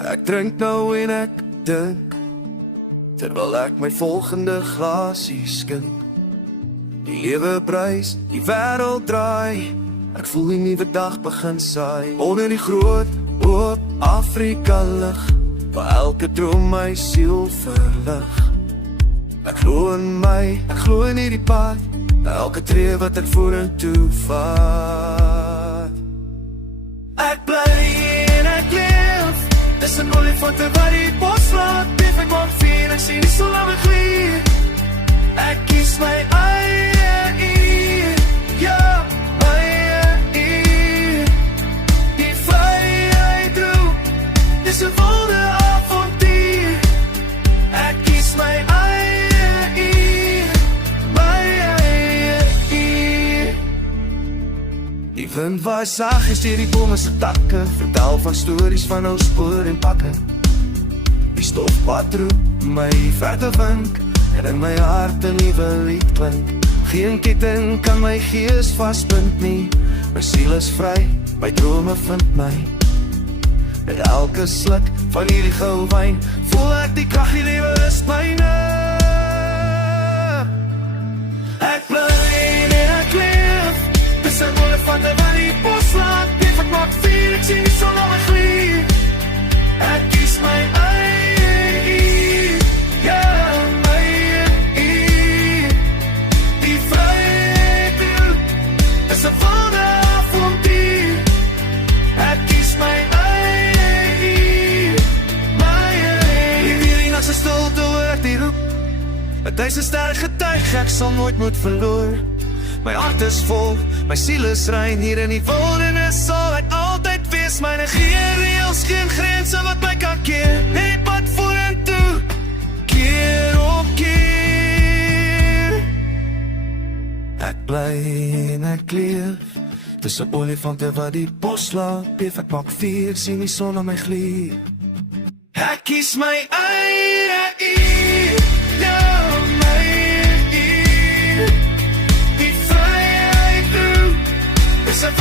Ek drink nou en ek dink, terwyl ek my volgende glasie skink. Die lewe bruis, die wêreld draai, ek voel die nuwe dag begin saai. Onder die groot, oop Afrika lig, waar elke droom my siel verlig. Ek glo in my, ek glo in hierdie pad, elke tree wat ek vorentoe vat. Ek bly en ek leef, dis 'n olifante wat die bos laat beef. Ek maak vuur, ek sien die son aan my glie. Ek kies my eie uur, ja, my eie uur. Die vryheid roep, dis 'n wilde avontuur. Ek kies my eie uur, my eie uur. Die wind waai saggies deur die bome se takke, vertel van stories van ou spoor en pakke. Die stofpad roep my verder wink, en in my hart 'n nuwe lied klink. Geen ketting kan my gees vasbind nie, my siel is vry, my drome vind my. Met elke sluk van hierdie goue wyn, voel ek die krag, die lewe is myne. Ek bly en ek leef, dis 'n olifante wat die bos laat beef. Ek maak vuur, ek sien die son aan my glie. Ek kies my eie uur, ja, my eie uur. Die vryheid roep, dis 'n wilde avontuur. Ek kies my eie uur, my eie uur. Hierdie nag se stilte hoor ek die roep, 'n duisend sterre getuig, ek sal nooit moed verloor. My hart is vol, my siel is rein, hier in die wildernis sal ek altyd wees. Myne geen reëls, geen grense wat my kan keer. Net pad vorentoe, keer op keer. Ek bly en ek leef, dis 'n olifante wat die bos laat beef. Ek maak vuur, sien die son aan my glie. Ek kies my eie uur, ja, my uur. Die vryheid roep, dis 'n